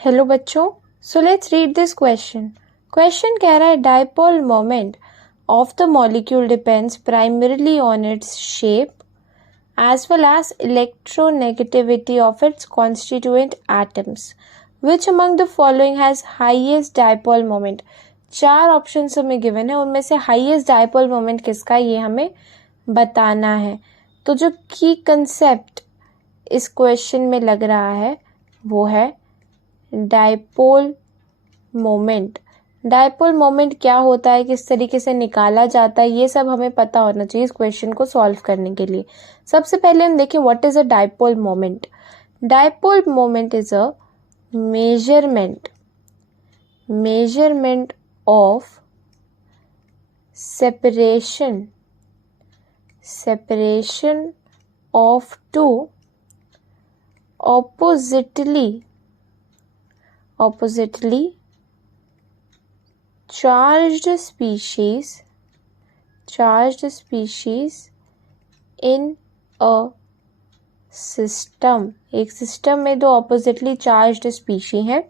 Hello बच्चों, so let's read this question. Question कह रहा है dipole moment of the molecule depends primarily on its shape as well as electronegativity of its constituent atoms. Which among the following has highest dipole moment? चार option हमें given है, उनमें से highest dipole moment किसका ये हमें बताना है। तो जो की कंसेप्ट इस क्वेश्चन में लग रहा है वो है डाइपोल मोमेंट। डाइपोल मोमेंट क्या होता है, किस तरीके से निकाला जाता है, ये सब हमें पता होना चाहिए इस क्वेश्चन को सॉल्व करने के लिए। सबसे पहले हम देखें what is a dipole moment. Dipole moment is a measurement of separation of two oppositely charged species in a system। एक सिस्टम में दो ऑपोजिटली चार्ज्ड स्पीशी हैं,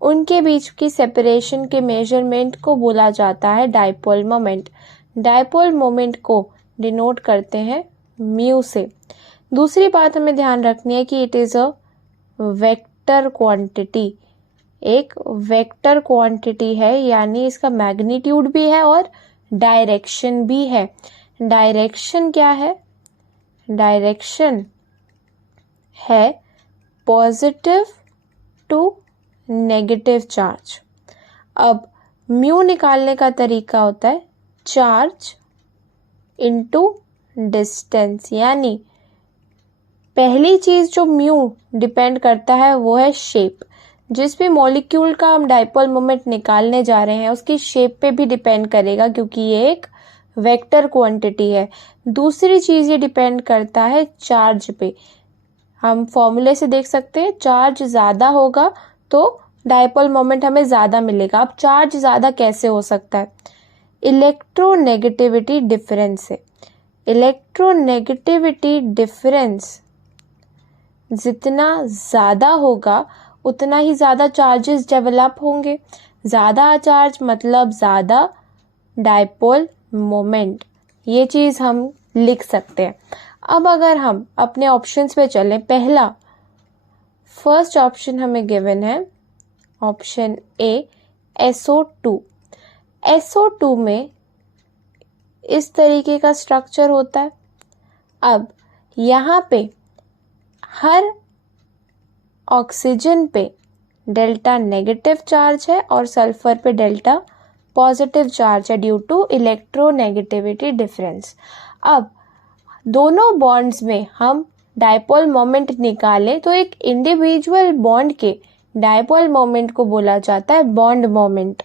उनके बीच की सेपरेशन के मेजरमेंट को बोला जाता है डाइपोल मोमेंट। डाइपोल मोमेंट को डिनोट करते हैं म्यू से। दूसरी बात हमें ध्यान रखनी है कि it is a vector quantity. एक वेक्टर क्वांटिटी है, यानी इसका मैग्नीट्यूड भी है और डायरेक्शन भी है। डायरेक्शन क्या है? डायरेक्शन है पॉजिटिव टू नेगेटिव चार्ज। अब म्यू निकालने का तरीका होता है चार्ज इनटू डिस्टेंस, यानी पहली चीज जो म्यू डिपेंड करता है वो है शेप। जिस भी मॉलिक्यूल का हम डाइपोल मोमेंट निकालने जा रहे हैं उसकी शेप पे भी डिपेंड करेगा, क्योंकि ये एक वेक्टर क्वांटिटी है। दूसरी चीज ये डिपेंड करता है चार्ज पे। हम फॉर्मूले से देख सकते हैं, चार्ज ज्यादा होगा तो डाइपोल मोमेंट हमें ज्यादा मिलेगा। अब चार्ज ज्यादा कैसे हो सकता है? इलेक्ट्रोनेगेटिविटी डिफरेंस से। इलेक्ट्रोनेगेटिविटी डिफरेंस जितना ज्यादा होगा उतना ही ज्यादा चार्जेस डेवलप होंगे। ज्यादा चार्ज मतलब ज्यादा डाइपोल मोमेंट, ये चीज हम लिख सकते हैं। अब अगर हम अपने ऑप्शंस पे चलें, पहला फर्स्ट ऑप्शन हमें गिवन है ऑप्शन ए SO2। SO2 में इस तरीके का स्ट्रक्चर होता है। अब यहाँ पे हर ऑक्सीजन पे डेल्टा नेगेटिव चार्ज है और सल्फर पे डेल्टा पॉजिटिव चार्ज है ड्यू टू इलेक्ट्रोनेगेटिविटी डिफरेंस। अब दोनों बॉन्ड्स में हम डाइपोल मोमेंट निकालें तो एक इंडिविजुअल बॉन्ड के डाइपोल मोमेंट को बोला जाता है बॉन्ड मोमेंट।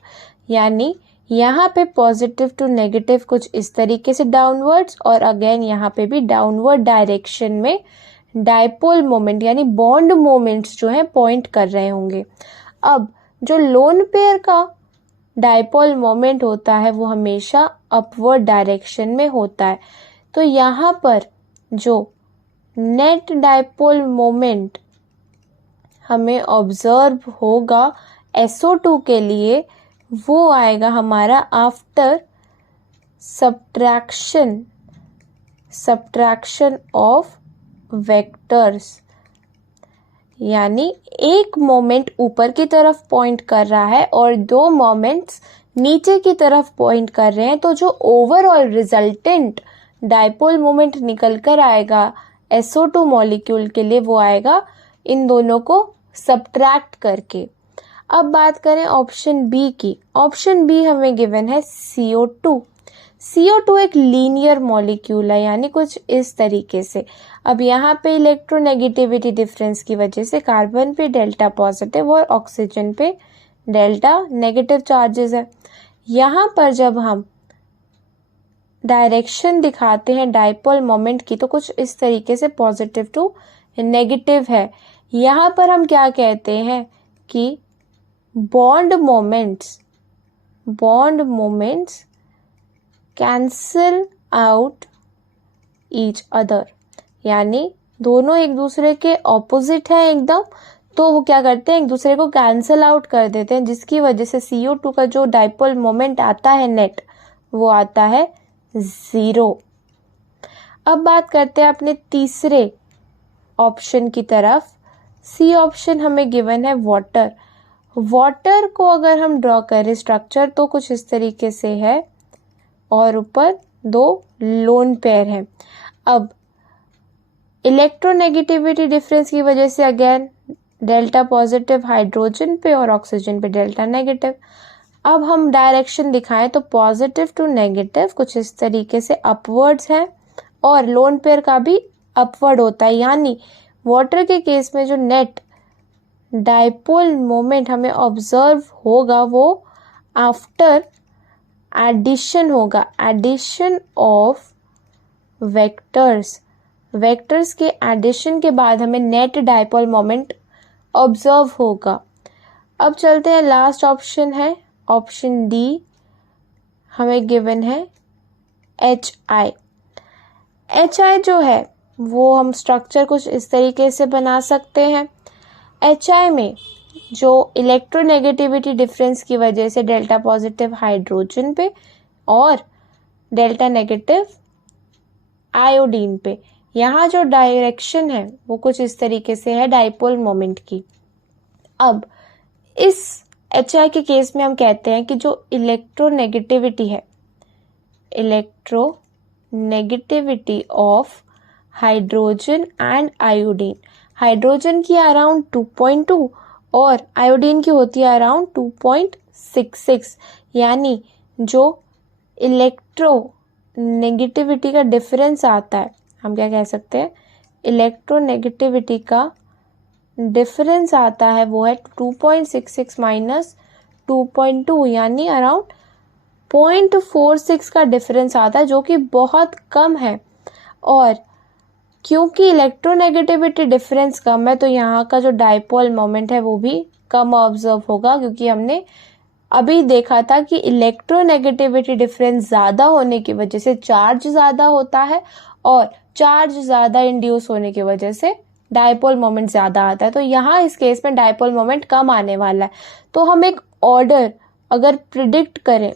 यानी यहाँ पे पॉजिटिव टू नेगेटिव कुछ इस तरीके से डाउनवर्ड्स और अगेन यहाँ पे भी डाउनवर्ड डायरेक्शन में डाइपोल मोमेंट यानी बॉन्ड मोमेंट्स जो है पॉइंट कर रहे होंगे। अब जो लोन पेयर का डाइपोल मोमेंट होता है वो हमेशा अपवर्ड डायरेक्शन में होता है। तो यहाँ पर जो नेट डाइपोल मोमेंट हमें ऑब्जर्व होगा SO2 के लिए वो आएगा हमारा आफ्टर सब्ट्रैक्शन ऑफ वेक्टर्स। यानी एक मोमेंट ऊपर की तरफ पॉइंट कर रहा है और दो मोमेंट्स नीचे की तरफ पॉइंट कर रहे हैं, तो जो ओवरऑल रिजल्टेंट डाइपोल मोमेंट निकल कर आएगा SO2 मॉलिक्यूल के लिए वो आएगा इन दोनों को सब्ट्रैक्ट करके। अब बात करें ऑप्शन बी की। ऑप्शन बी हमें गिवन है CO2। CO2 एक लीनियर मॉलिक्यूल है, यानी कुछ इस तरीके से। अब यहाँ पे इलेक्ट्रोनेगेटिविटी डिफरेंस की वजह से कार्बन पे डेल्टा पॉजिटिव और ऑक्सीजन पे डेल्टा नेगेटिव चार्जेस है। यहाँ पर जब हम डायरेक्शन दिखाते हैं डाइपोल मोमेंट की तो कुछ इस तरीके से पॉजिटिव टू नेगेटिव है। यहाँ पर हम क्या कहते हैं कि bond moments cancel out each other, यानी दोनों एक दूसरे के ऑपोजिट है एकदम, तो वो क्या करते हैं, एक दूसरे को कैंसिल आउट कर देते हैं, जिसकी वजह से CO2 का जो डाइपोल मोमेंट आता है नेट, वो आता है 0। अब बात करते हैं अपने तीसरे ऑप्शन की तरफ। सी ऑप्शन हमें गिवन है वाटर। वाटर को अगर हम ड्रॉ करें स्ट्रक्चर तो कुछ इस तरीके से है और ऊपर 2 लोन पेयर है। अब इलेक्ट्रोनेगेटिविटी डिफरेंस की वजह से अगेन डेल्टा पॉजिटिव हाइड्रोजन पे और ऑक्सीजन पे डेल्टा नेगेटिव। अब हम डायरेक्शन दिखाएं तो पॉजिटिव टू नेगेटिव कुछ इस तरीके से अपवर्ड्स है और लोन पेयर का भी अपवर्ड होता है, यानी वाटर के केस में जो नेट डाइपोल मोमेंट हमें ऑब्जर्व होगा वो आफ्टर एडिशन होगा, एडिशन ऑफ वेक्टर्स। वेक्टर्स के एडिशन के बाद हमें नेट डाइपोल मोमेंट ऑब्जर्व होगा। अब चलते हैं, लास्ट ऑप्शन है ऑप्शन डी, हमें गिवन है HI। HI जो है वो हम स्ट्रक्चर कुछ इस तरीके से बना सकते हैं। HI में जो इलेक्ट्रोनेगेटिविटी डिफरेंस की वजह से डेल्टा पॉजिटिव हाइड्रोजन पे और डेल्टा नेगेटिव आयोडीन पे, यहाँ जो डायरेक्शन है वो कुछ इस तरीके से है डाइपोल मोमेंट की। अब इस HI के केस में हम कहते हैं कि जो इलेक्ट्रोनेगेटिविटी है, electronegativity of hydrogen and iodine, hydrogen की अराउंड 2.2 और आयोडीन की होती है अराउंड 2.66, यानी जो इलेक्ट्रोनेगेटिविटी का डिफरेंस आता है, हम क्या कह सकते हैं, इलेक्ट्रोनेगेटिविटी का डिफरेंस आता है वो है 2.66 माइनस 2.2, यानी अराउंड 0.46 का डिफरेंस आता है, जो कि बहुत कम है। और क्योंकि इलेक्ट्रोनेगेटिविटी डिफरेंस कम है तो यहाँ का जो डाइपोल मोमेंट है वो भी कम ऑब्जर्व होगा, क्योंकि हमने अभी देखा था कि इलेक्ट्रोनेगेटिविटी डिफरेंस ज़्यादा होने की वजह से चार्ज ज़्यादा होता है और चार्ज ज़्यादा इंड्यूस होने की वजह से डाइपोल मोमेंट ज़्यादा आता है। तो यहाँ इस केस में डाइपोल मोमेंट कम आने वाला है। तो हम एक ऑर्डर अगर प्रिडिक्ट करें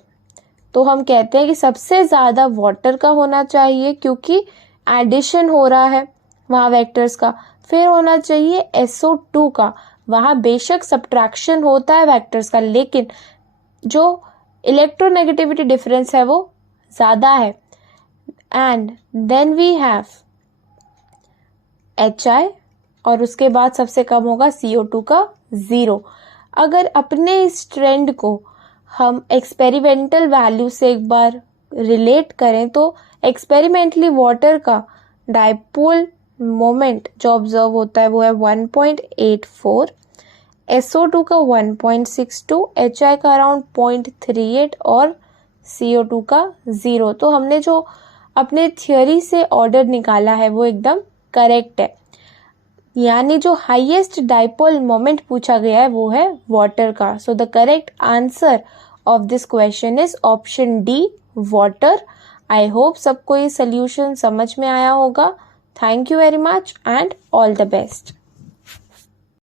तो हम कहते हैं कि सबसे ज़्यादा वाटर का होना चाहिए, क्योंकि एडिशन हो रहा है वहाँ वेक्टर्स का। फिर होना चाहिए SO2 का, वहाँ बेशक सब्ट्रैक्शन होता है वेक्टर्स का, लेकिन जो इलेक्ट्रोनेगेटिविटी डिफरेंस है वो ज़्यादा है। And then we have HI और उसके बाद सबसे कम होगा CO2 का 0। अगर अपने इस ट्रेंड को हम एक्सपेरिमेंटल वैल्यू से एक बार रिलेट करें तो एक्सपेरिमेंटली वाटर का डाइपोल मोमेंट जो ऑब्जर्व होता है वो है 1.84, SO2 का 1.62, HI का अराउंड 0.38 और CO2 का 0। तो हमने जो अपने थियोरी से ऑर्डर निकाला है वो एकदम करेक्ट है, यानी जो हाईएस्ट डाइपोल मोमेंट पूछा गया है वो है वाटर का। So the correct answer of this question is option D, water. I hope सबको ये सोल्यूशन समझ में आया होगा। Thank you very much and all the best.